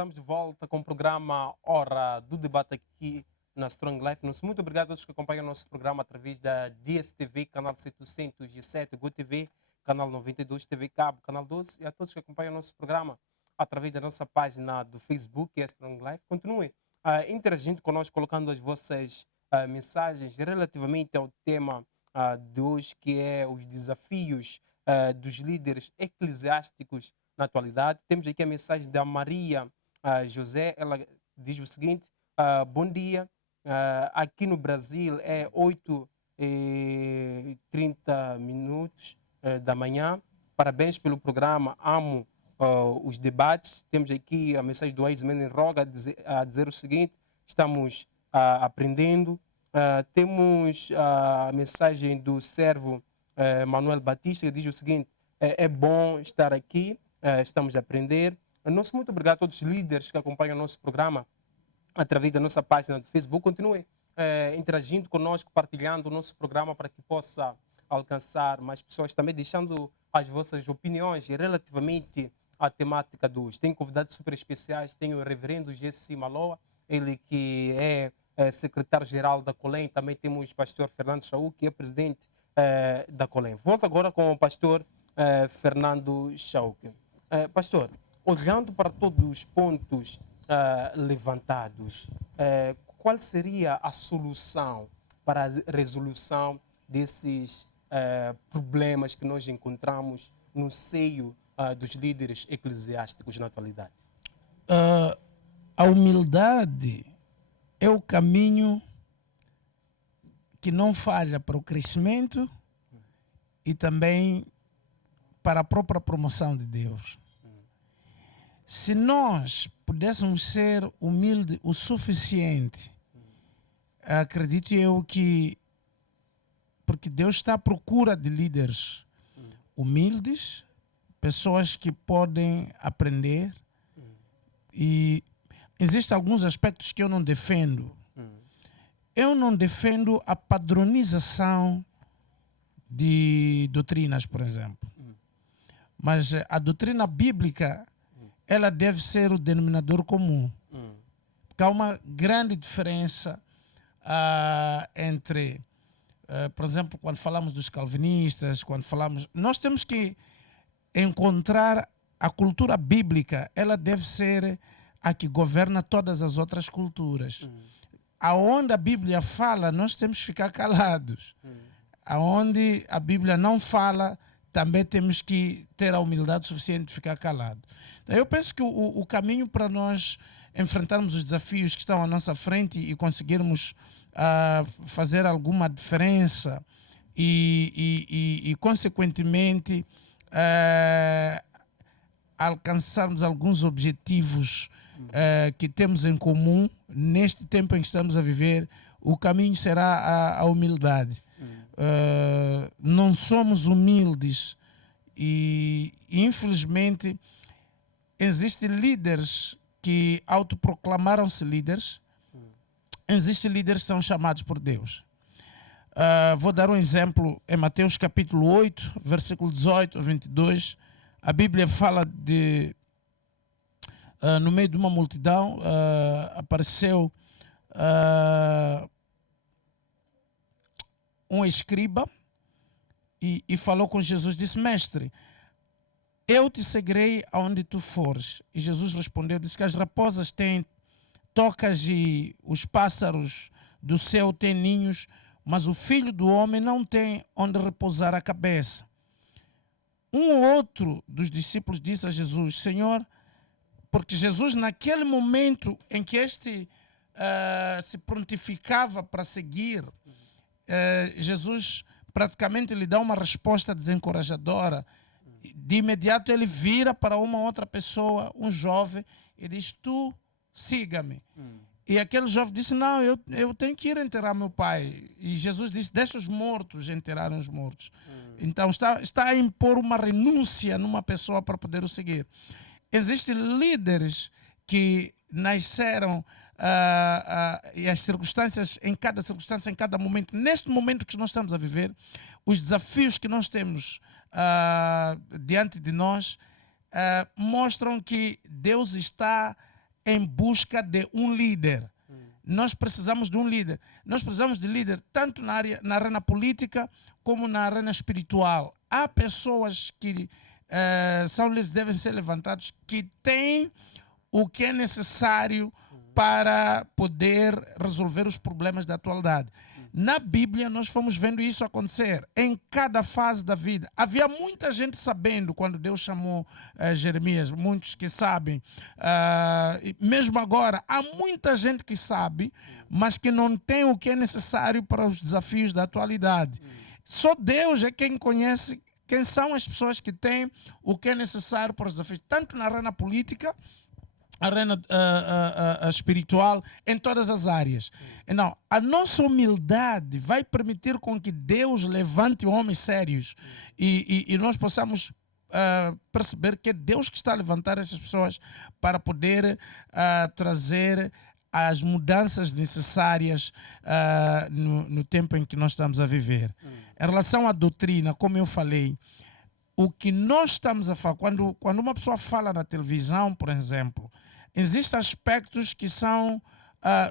estamos de volta com o programa Hora do Debate aqui na Strong Life. Muito obrigado a todos que acompanham o nosso programa através da DSTV, canal 707, GoTV, canal 92, TV Cabo, canal 12, e a todos que acompanham o nosso programa através da nossa página do Facebook, que é Strong Life. Continuem interagindo conosco, colocando as vossas mensagens relativamente ao tema de hoje, que é os desafios dos líderes eclesiásticos na atualidade. Temos aqui a mensagem da Maria José. Ela diz o seguinte: bom dia, aqui no Brasil é 8h30 da manhã. Parabéns pelo programa, amo os debates. Temos aqui a mensagem do Aismen Roga a dizer o seguinte: estamos aprendendo. Temos a mensagem do servo Manuel Batista, que diz o seguinte: é bom estar aqui, estamos a aprender. Muito obrigado a todos os líderes que acompanham o nosso programa através da nossa página do Facebook. Continuem interagindo conosco, partilhando o nosso programa para que possa alcançar mais pessoas, também deixando as vossas opiniões relativamente à temática de hoje. Tenho convidados super especiais, tenho o reverendo Jesse Maloa, ele que é secretário-geral da Colém. Também temos o pastor Fernando Chaú, que é presidente da Colém. Volto agora com o pastor Fernando Chaú. Pastor, olhando para todos os pontos levantados, qual seria a solução para a resolução desses problemas que nós encontramos no seio dos líderes eclesiásticos na atualidade? A humildade é o caminho que não falha para o crescimento e também para a própria promoção de Deus. Se nós pudéssemos ser humildes o suficiente, acredito eu que, porque Deus está à procura de líderes humildes, pessoas que podem aprender, e existem alguns aspectos que eu não defendo. Eu não defendo a padronização de doutrinas, por exemplo. Mas a doutrina bíblica, ela deve ser o denominador comum. Porque há uma grande diferença entre, por exemplo, quando falamos dos calvinistas, nós temos que encontrar a cultura bíblica, ela deve ser a que governa todas as outras culturas. Aonde a Bíblia fala, nós temos que ficar calados. Aonde a Bíblia não fala, também temos que ter a humildade suficiente de ficar calado. Então, eu penso que o caminho para nós enfrentarmos os desafios que estão à nossa frente e conseguirmos fazer alguma diferença e consequentemente, alcançarmos alguns objetivos que temos em comum neste tempo em que estamos a viver, o caminho será a humildade. Não somos humildes e infelizmente existem líderes que autoproclamaram-se líderes, existem líderes que são chamados por Deus. Vou dar um exemplo em Mateus capítulo 8, versículo 18 a 22. A Bíblia fala de no meio de uma multidão apareceu um escriba e falou com Jesus, disse: mestre, eu te seguirei aonde tu fores. E Jesus respondeu, disse que as raposas têm tocas e os pássaros do céu têm ninhos, mas o Filho do Homem não tem onde repousar a cabeça. Um ou outro dos discípulos disse a Jesus: Senhor, porque Jesus naquele momento em que este se prontificava para seguir, Jesus praticamente lhe dá uma resposta desencorajadora. De imediato ele vira para uma outra pessoa, um jovem, e diz: tu siga-me. E aquele jovem disse: não, eu tenho que ir enterrar meu pai. E Jesus disse: deixa os mortos enterrarem os mortos. Então está a impor uma renúncia numa pessoa para poder o seguir. Existem líderes que nasceram e as circunstâncias, em cada momento, neste momento que nós estamos a viver, os desafios que nós temos diante de nós mostram que Deus está em busca de um líder. Nós precisamos de um líder. Nós precisamos de líder tanto na arena política como na arena espiritual. Há pessoas que são líderes, devem ser levantados, que têm o que é necessário para poder resolver os problemas da atualidade. Na Bíblia, nós fomos vendo isso acontecer em cada fase da vida. Havia muita gente sabendo quando Deus chamou Jeremias, muitos que sabem. Mesmo agora, há muita gente que sabe, mas que não tem o que é necessário para os desafios da atualidade. Só Deus é quem conhece quem são as pessoas que têm o que é necessário para os desafios, tanto na arena política, arena espiritual, em todas as áreas. Então, a nossa humildade vai permitir com que Deus levante homens sérios e nós possamos perceber que é Deus que está a levantar essas pessoas para poder trazer as mudanças necessárias no tempo em que nós estamos a viver. Em relação à doutrina, como eu falei, o que nós estamos a falar, quando uma pessoa fala na televisão, por exemplo, existem aspectos que são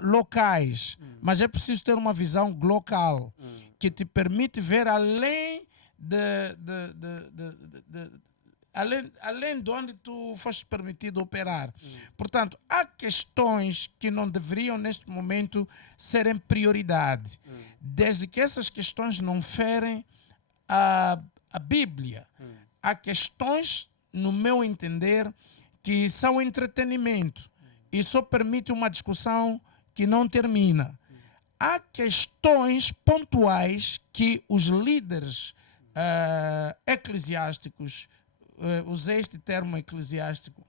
locais, mas é preciso ter uma visão global que te permite ver além além de onde tu foste permitido operar. Portanto, há questões que não deveriam neste momento serem prioridade, desde que essas questões não ferem a Bíblia. Há questões, no meu entender, que são entretenimento e só permite uma discussão que não termina. Há questões pontuais que os líderes eclesiásticos, usei este termo eclesiástico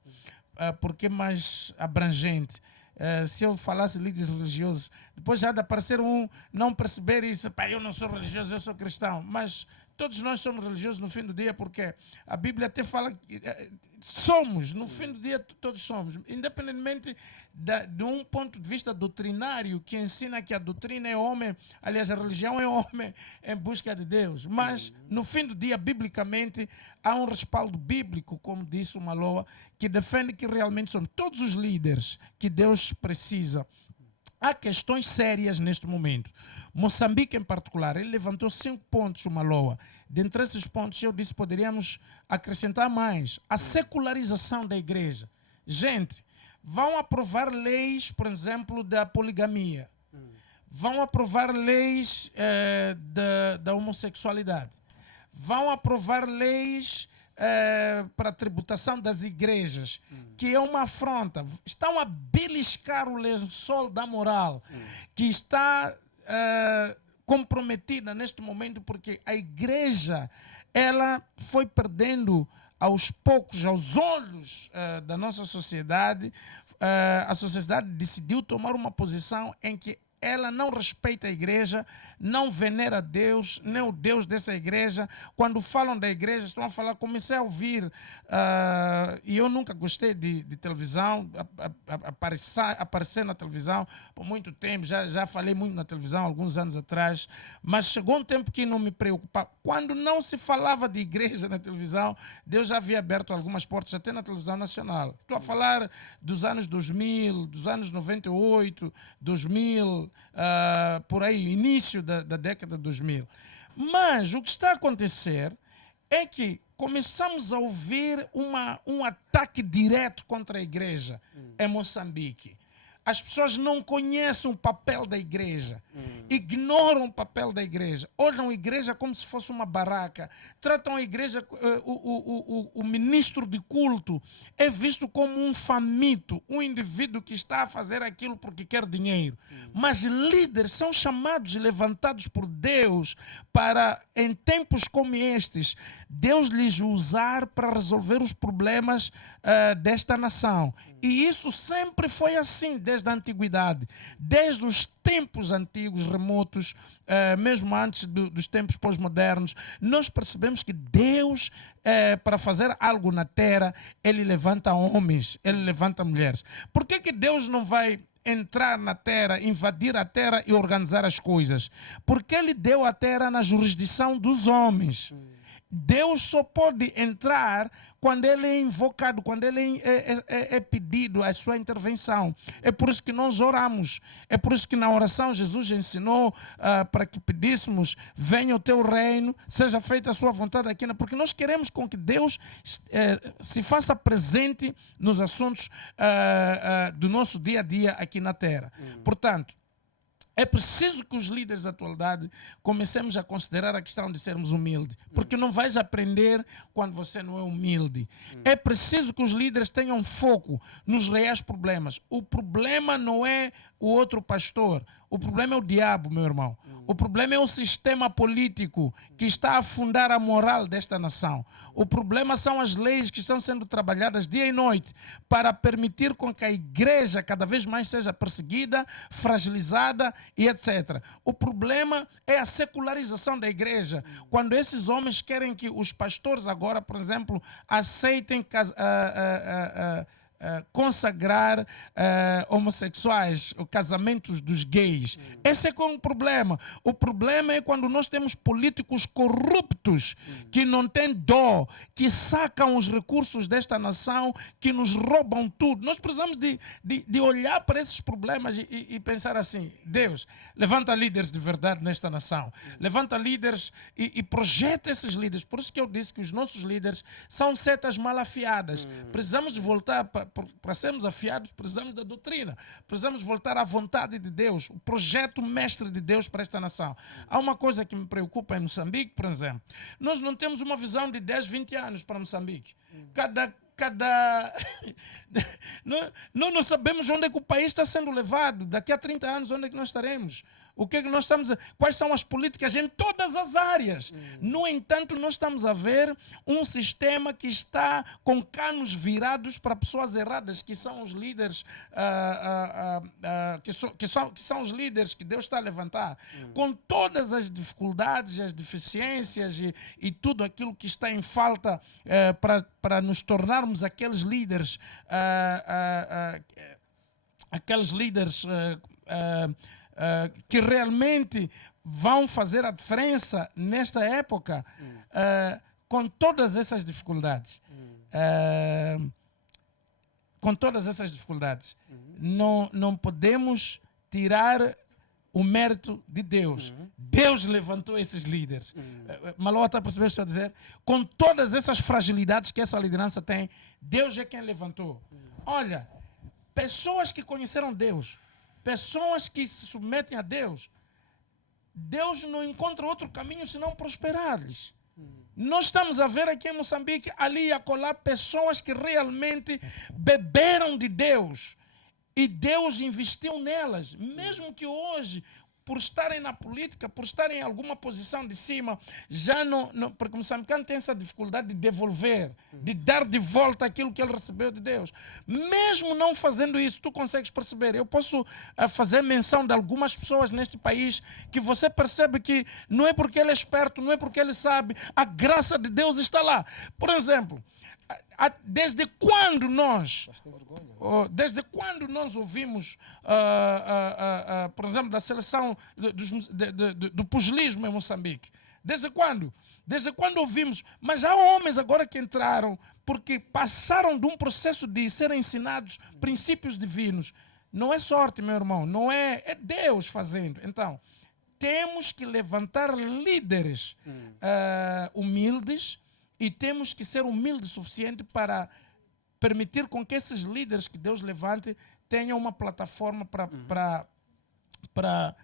porque é mais abrangente. Se eu falasse líderes religiosos, depois já de aparecer um não perceber isso, eu não sou religioso, eu sou cristão, mas todos nós somos religiosos no fim do dia, porque a Bíblia até fala que somos, no fim do dia todos somos, independentemente de um ponto de vista doutrinário que ensina que a doutrina é homem, aliás, a religião é homem em busca de Deus, mas no fim do dia, biblicamente, há um respaldo bíblico, como disse o Maloa, que defende que realmente somos todos os líderes que Deus precisa. Há questões sérias neste momento. Moçambique, em particular, ele levantou 5 pontos, o Maloa. Dentre esses pontos, eu disse, poderíamos acrescentar mais. A secularização da igreja. Gente, vão aprovar leis, por exemplo, da poligamia. Vão aprovar leis da homossexualidade. Vão aprovar leis para a tributação das igrejas, que é uma afronta. Estão a beliscar o lençol da moral, que está comprometida neste momento, porque a igreja ela foi perdendo aos poucos, aos olhos da nossa sociedade. A sociedade decidiu tomar uma posição em que ela não respeita a igreja, não venera Deus, nem o Deus dessa igreja. Quando falam da igreja, estão a falar, comecei a ouvir, e eu nunca gostei de televisão, aparecer na televisão por muito tempo, já falei muito na televisão, alguns anos atrás, mas chegou um tempo que não me preocupava. Quando não se falava de igreja na televisão, Deus já havia aberto algumas portas, até na televisão nacional. Estou a falar dos anos 2000, dos anos 98, 2000, por aí, início da década de 2000. Mas o que está a acontecer é que começamos a ouvir um ataque direto contra a igreja em Moçambique. As pessoas não conhecem o papel da igreja, ignoram o papel da igreja, olham a igreja como se fosse uma barraca, tratam a igreja, o ministro de culto é visto como um faminto, um indivíduo que está a fazer aquilo porque quer dinheiro. Mas líderes são chamados e levantados por Deus para, em tempos como estes, Deus lhes usar para resolver os problemas desta nação. E isso sempre foi assim, desde a antiguidade, desde os tempos antigos, remotos, mesmo antes dos tempos pós-modernos. Nós percebemos que Deus, para fazer algo na terra, Ele levanta homens, Ele levanta mulheres. Por que Deus não vai entrar na terra, invadir a terra e organizar as coisas? Porque Ele deu a terra na jurisdição dos homens. Deus só pode entrar quando ele é invocado, quando ele é pedido a sua intervenção. É por isso que nós oramos. É por isso que na oração Jesus ensinou para que pedíssemos: venha o teu reino, seja feita a sua vontade aqui. Porque nós queremos com que Deus se faça presente nos assuntos do nosso dia a dia aqui na terra. Portanto, é preciso que os líderes da atualidade comecemos a considerar a questão de sermos humildes, porque não vais aprender quando você não é humilde. É preciso que os líderes tenham foco nos reais problemas. O problema não é o outro pastor, o problema é o diabo, meu irmão. O problema é o sistema político que está a afundar a moral desta nação. O problema são as leis que estão sendo trabalhadas dia e noite para permitir com que a igreja cada vez mais seja perseguida, fragilizada e etc. O problema é a secularização da igreja. Quando esses homens querem que os pastores agora, por exemplo, aceitem consagrar homossexuais, casamentos dos gays. Esse é o problema. O problema é quando nós temos políticos corruptos que não têm dó, que sacam os recursos desta nação, que nos roubam tudo. Nós precisamos de olhar para esses problemas e pensar assim: Deus, levanta líderes de verdade nesta nação. Levanta líderes e projeta esses líderes. Por isso que eu disse que os nossos líderes são setas mal afiadas. Precisamos de voltar para sermos afiados, precisamos da doutrina. Precisamos voltar à vontade de Deus, o projeto mestre de Deus para esta nação. Há uma coisa que me preocupa em Moçambique, por exemplo. Nós não temos uma visão de 10, 20 anos para Moçambique. Nós não sabemos onde é que o país está sendo levado. Daqui a 30 anos, onde é que nós estaremos? O que é que nós estamos quais são as políticas em todas as áreas? No entanto, nós estamos a ver um sistema que está com canos virados para pessoas erradas, que são os líderes, que são os líderes que Deus está a levantar. Com todas as dificuldades, as deficiências e tudo aquilo que está em falta para nos tornarmos aqueles líderes, que realmente vão fazer a diferença nesta época, com todas essas dificuldades. Com todas essas dificuldades. Não podemos tirar o mérito de Deus. Deus levantou esses líderes. Maloa está a perceber o que estou a dizer? Com todas essas fragilidades que essa liderança tem, Deus é quem levantou. Olha, pessoas que conheceram Deus, pessoas que se submetem a Deus, Deus não encontra outro caminho senão prosperar-lhes. Nós estamos a ver aqui em Moçambique, ali e acolá, pessoas que realmente beberam de Deus e Deus investiu nelas, mesmo que hoje, por estarem na política, por estarem em alguma posição de cima, já não porque o moçambicano tem essa dificuldade de devolver, de dar de volta aquilo que ele recebeu de Deus. Mesmo não fazendo isso, tu consegues perceber. Eu posso fazer menção de algumas pessoas neste país que você percebe que não é porque ele é esperto, não é porque ele sabe, a graça de Deus está lá. Por exemplo, desde quando nós ouvimos, por exemplo, da seleção do pugilismo em Moçambique? Desde quando? Desde quando ouvimos? Mas há homens agora que entraram porque passaram de um processo de serem ensinados princípios divinos. Não é sorte, meu irmão, não é Deus fazendo. Então, temos que levantar líderes humildes, e temos que ser humildes o suficiente para permitir com que esses líderes que Deus levante tenham uma plataforma para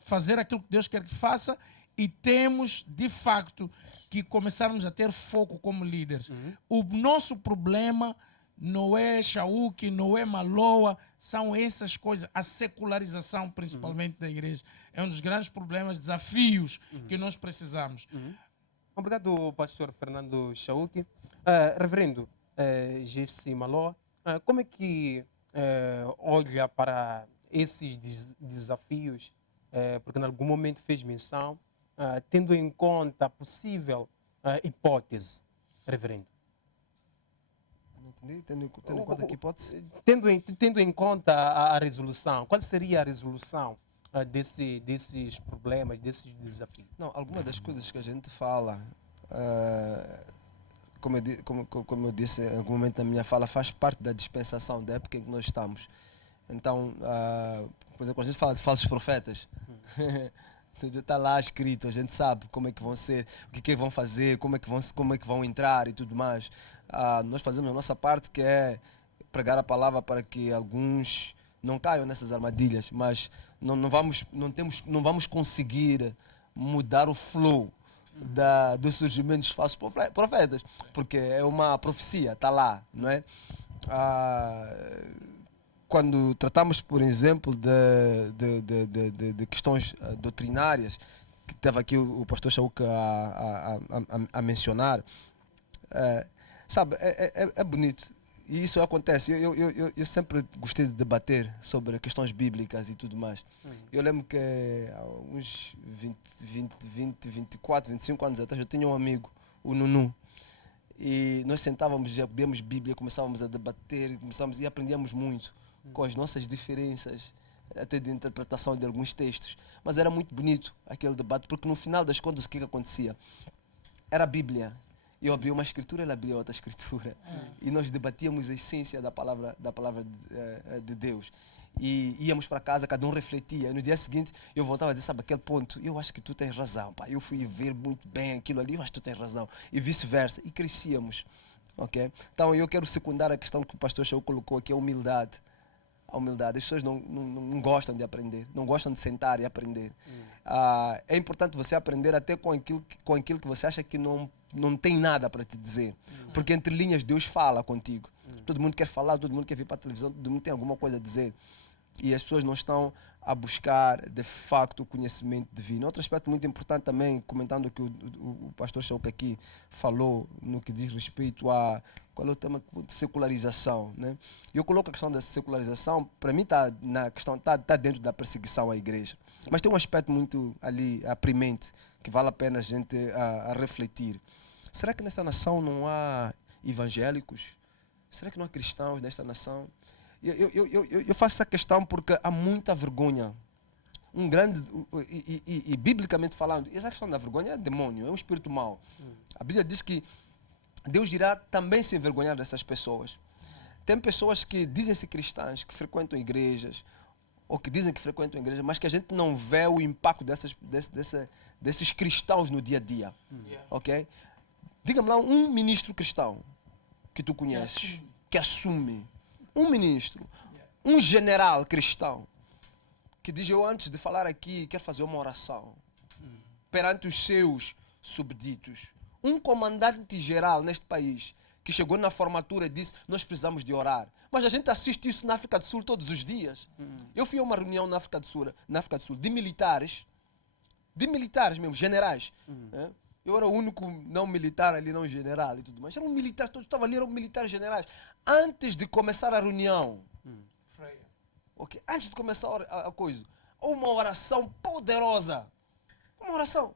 fazer aquilo que Deus quer que faça, e temos, de facto, que começarmos a ter foco como líderes. O nosso problema não é Chauque, não é Maloa, são essas coisas, a secularização principalmente da igreja. É um dos grandes problemas, desafios que nós precisamos. Obrigado, pastor Fernando Chauque. Reverendo Jesse Maloa, como é que olha para esses desafios, porque em algum momento fez menção, tendo em conta a possível hipótese, reverendo? Não entendi, tendo em conta que hipótese? Tendo em conta a resolução, qual seria a resolução desses problemas, desses desafios? Não, alguma das coisas que a gente fala como eu disse em algum momento da minha fala, faz parte da dispensação, da época em que nós estamos. Então, por exemplo, quando a gente fala de falsos profetas, está lá escrito, a gente sabe como é que vão ser, o que é que vão fazer, como é que vão entrar e tudo mais. Nós fazemos a nossa parte, que é pregar a palavra para que alguns não caiam nessas armadilhas, mas não vamos conseguir mudar o flow do surgimento dos falsos profetas, porque é uma profecia, está lá, não é? Quando tratamos, por exemplo, de questões doutrinárias, que teve aqui o pastor Chauk a mencionar, sabe, é bonito. E isso acontece. Eu sempre gostei de debater sobre questões bíblicas e tudo mais. Eu lembro que há uns 24, 25 anos atrás, eu tinha um amigo, o Nunu, e nós sentávamos, já abríamos Bíblia, começávamos a debater, e aprendíamos muito com as nossas diferenças, até de interpretação de alguns textos. Mas era muito bonito aquele debate, porque no final das contas o que acontecia? Era a Bíblia. Eu abria uma escritura, ele abria outra escritura. E nós debatíamos a essência da palavra de Deus. E íamos para casa, cada um refletia. E no dia seguinte eu voltava a dizer, sabe, aquele ponto, eu acho que tu tens razão, pá. Eu fui ver muito bem aquilo ali, eu acho que tu tens razão. E vice-versa. E crescíamos. Okay? Então eu quero secundar a questão que o pastor Chauk colocou aqui, a humildade. A humildade. As pessoas não gostam de aprender, não gostam de sentar e aprender. É importante você aprender até com aquilo que você acha que não tem nada para te dizer. Porque entre linhas Deus fala contigo. Todo mundo quer falar, todo mundo quer vir para a televisão, todo mundo tem alguma coisa a dizer. E as pessoas não estão a buscar de facto o conhecimento divino. Outro aspecto muito importante também, comentando o que o pastor Chauk aqui falou no que diz respeito a qual é o tema de secularização, né? Eu coloco a questão da secularização, para mim está na questão, está dentro da perseguição à igreja. Mas tem um aspecto muito ali apremente que vale a pena a gente a refletir. Será que nesta nação não há evangélicos? Será que não há cristãos nesta nação? Eu faço essa questão porque há muita vergonha. E biblicamente falando, essa questão da vergonha é demônio, é um espírito mau. A Bíblia diz que Deus irá também se envergonhar dessas pessoas. Tem pessoas que dizem-se cristãs, que frequentam igrejas, ou que dizem que frequentam igrejas, mas que a gente não vê o impacto desses cristãos no dia a dia. Ok? Diga-me lá um ministro cristão que tu conheces, que assume. Um ministro, um general cristão, que diz, eu antes de falar aqui, quero fazer uma oração perante os seus súbditos. Um comandante geral neste país, que chegou na formatura e disse, nós precisamos de orar. Mas a gente assiste isso na África do Sul todos os dias. Eu fui a uma reunião na África do Sul de militares mesmo, generais. Eu era o único não militar ali, não general e tudo mais. Eram militares, todos estavam ali, eram militares generais. Antes de começar a reunião, okay, antes de começar a coisa, uma oração poderosa. Uma oração.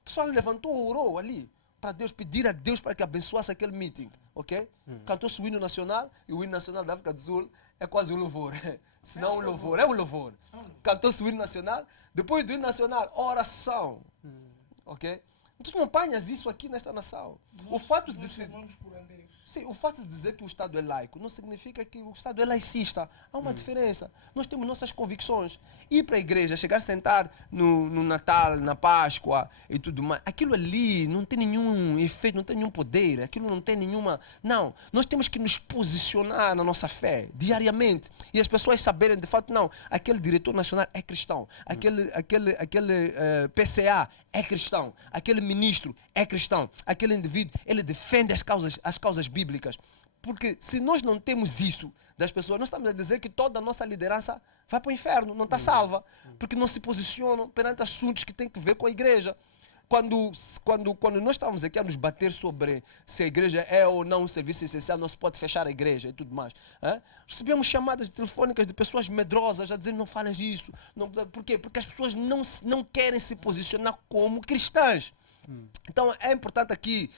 O pessoal levantou, orou ali, para Deus, pedir a Deus para que abençoasse aquele meeting. Okay? Cantou-se o hino nacional, e o hino nacional da África do Sul é quase um louvor. Se não um louvor, é um louvor. Cantou-se o hino nacional, depois do hino nacional, oração. Ok? Tu não apanhas isso aqui nesta nação. O fato de dizer que o Estado é laico não significa que o Estado é laicista. Há uma diferença. Nós temos nossas convicções. Ir para a igreja, chegar a sentar no Natal, na Páscoa e tudo mais, aquilo ali não tem nenhum efeito, não tem nenhum poder, aquilo não tem nenhuma... Não, nós temos que nos posicionar na nossa fé, diariamente. E as pessoas saberem, de fato, não, aquele diretor nacional é cristão, aquele PCA é cristão, aquele ministro é cristão, aquele indivíduo, ele defende as causas bíblicas. Porque se nós não temos isso das pessoas, nós estamos a dizer que toda a nossa liderança vai para o inferno, não está salva, porque não se posicionam perante assuntos que têm que ver com a igreja. Quando nós estávamos aqui a nos bater sobre se a igreja é ou não um serviço essencial, não se pode fechar a igreja e tudo mais. Recebíamos chamadas telefônicas de pessoas medrosas a dizer não falem isso. Não, por quê? Porque as pessoas não querem se posicionar como cristãs. Então é importante aqui,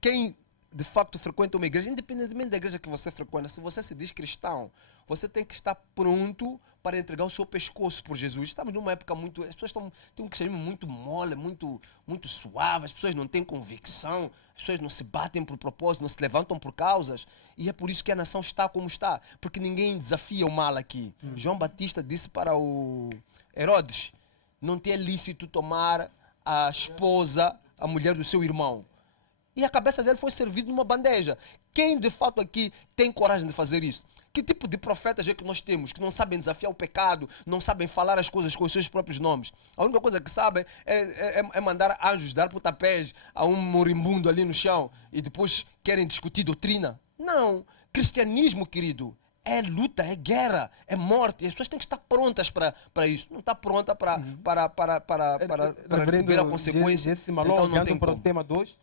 quem de facto frequenta uma igreja, independentemente da igreja que você frequenta, se você se diz cristão, você tem que estar pronto para entregar o seu pescoço por Jesus. Estamos numa época muito... As pessoas têm um cristianismo muito mole, muito suave, as pessoas não têm convicção, as pessoas não se batem por propósito, não se levantam por causas, e é por isso que a nação está como está, porque ninguém desafia o mal aqui. João Batista disse para o Herodes, não te é lícito tomar a esposa, a mulher do seu irmão. E a cabeça dele foi servida numa bandeja. Quem de fato aqui tem coragem de fazer isso? Que tipo de profetas é que nós temos, que não sabem desafiar o pecado, não sabem falar as coisas com os seus próprios nomes? A única coisa que sabem é mandar anjos dar pontapés a um moribundo ali no chão e depois querem discutir doutrina? Não. Cristianismo, querido, é luta, é guerra, é morte. E as pessoas têm que estar prontas para isso. Não está pronta para receber a consequência. Então não tem para o como. tema 2,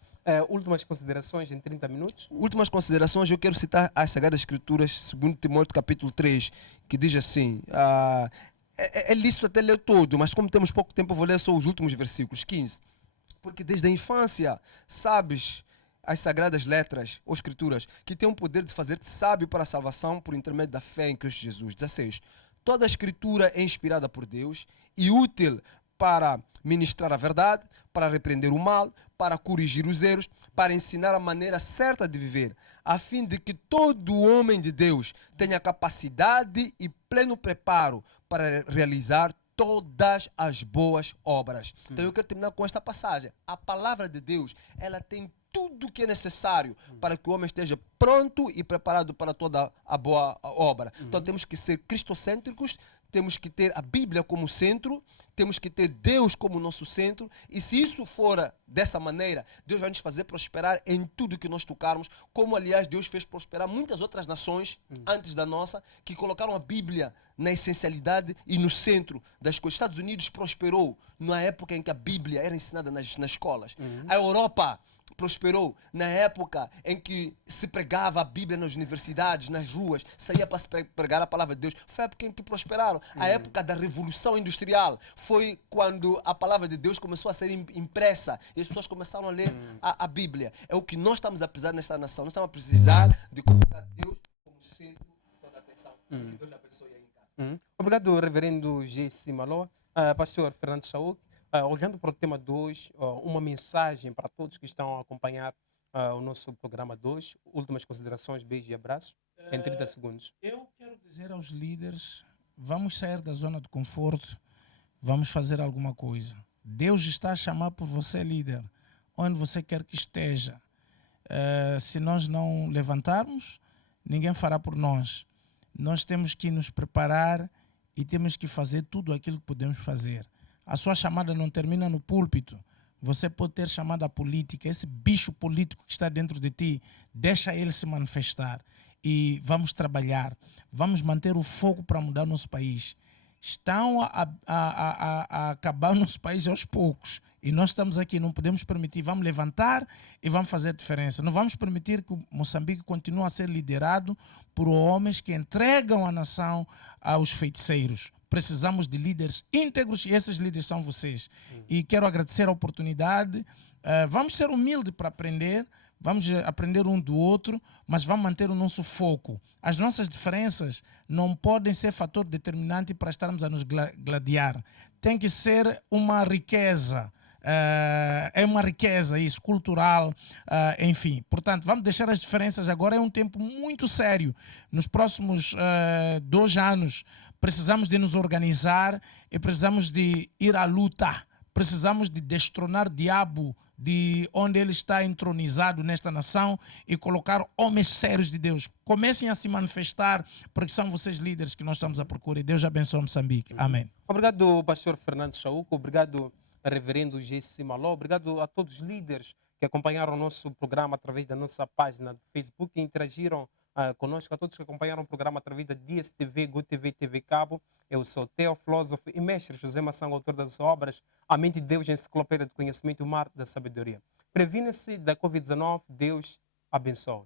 últimas considerações em 30 minutos. Últimas considerações, eu quero citar as Sagradas Escrituras, 2 Timóteo capítulo 3, que diz assim, é lícito até ler todo, mas como temos pouco tempo, eu vou ler só os últimos versículos, 15. Porque desde a infância sabes as sagradas letras ou escrituras que têm o poder de fazer-te sábio para a salvação por intermédio da fé em Cristo Jesus. 16. Toda a escritura é inspirada por Deus e útil para ministrar a verdade, para repreender o mal, para corrigir os erros, para ensinar a maneira certa de viver, a fim de que todo homem de Deus tenha capacidade e pleno preparo para realizar todas as boas obras. Então eu quero terminar com esta passagem. A palavra de Deus, ela tem tudo o que é necessário para que o homem esteja pronto e preparado para toda a boa obra. Então temos que ser cristocêntricos, temos que ter a Bíblia como centro, temos que ter Deus como nosso centro, e se isso for dessa maneira, Deus vai nos fazer prosperar em tudo que nós tocarmos, como aliás Deus fez prosperar muitas outras nações antes da nossa, que colocaram a Bíblia na essencialidade e no centro das coisas. Estados Unidos prosperou na época em que a Bíblia era ensinada nas escolas. A Europa prosperou na época em que se pregava a Bíblia nas universidades, nas ruas, saía para se pregar a palavra de Deus. Foi a época em que prosperaram. A época da Revolução Industrial foi quando a palavra de Deus começou a ser impressa e as pessoas começaram a ler a Bíblia. É o que nós estamos a precisar nesta nação. Nós estamos a precisar de colocar Deus como centro de toda a atenção. Que Deus abençoe aí em casa. Obrigado, reverendo G. Simaloa. Pastor Fernando Chauk, olhando para o tema 2, uma mensagem para todos que estão a acompanhar o nosso programa 2. Últimas considerações, beijo e abraço, em 30 segundos. Eu quero dizer aos líderes, vamos sair da zona de conforto, vamos fazer alguma coisa. Deus está a chamar por você, líder, onde você quer que esteja. Se nós não levantarmos, ninguém fará por nós. Nós temos que nos preparar e temos que fazer tudo aquilo que podemos fazer. A sua chamada não termina no púlpito. Você pode ter chamada política. Esse bicho político que está dentro de ti, deixa ele se manifestar. E vamos trabalhar. Vamos manter o foco para mudar o nosso país. Estão a acabar o nosso país aos poucos. E nós estamos aqui, não podemos permitir. Vamos levantar e vamos fazer a diferença. Não vamos permitir que o Moçambique continue a ser liderado por homens que entregam a nação aos feiticeiros. Precisamos de líderes íntegros e esses líderes são vocês. E quero agradecer a oportunidade. Vamos ser humildes para aprender, vamos aprender um do outro, mas vamos manter o nosso foco. As nossas diferenças não podem ser fator determinante para estarmos a nos gladiar. Tem que ser uma riqueza. É uma riqueza isso, cultural, enfim. Portanto, vamos deixar as diferenças. Agora é um tempo muito sério. Nos próximos 2 anos, precisamos de nos organizar e precisamos de ir à luta. Precisamos de destronar o diabo de onde ele está entronizado nesta nação e colocar homens sérios de Deus. Comecem a se manifestar, porque são vocês líderes que nós estamos à procura. E Deus abençoe Moçambique. Amém. Obrigado, pastor Fernando Chauk. Obrigado, reverendo G. Simaló. Obrigado a todos os líderes que acompanharam o nosso programa através da nossa página do Facebook e interagiram conosco, a todos que acompanharam o programa através da DSTV, GoTV, TV Cabo. Eu sou Theo, filósofo e mestre José Maçanga, autor das obras A Mente de Deus, Enciclopédia de Conhecimento e o Mar da Sabedoria. Previna-se da Covid-19. Deus abençoe.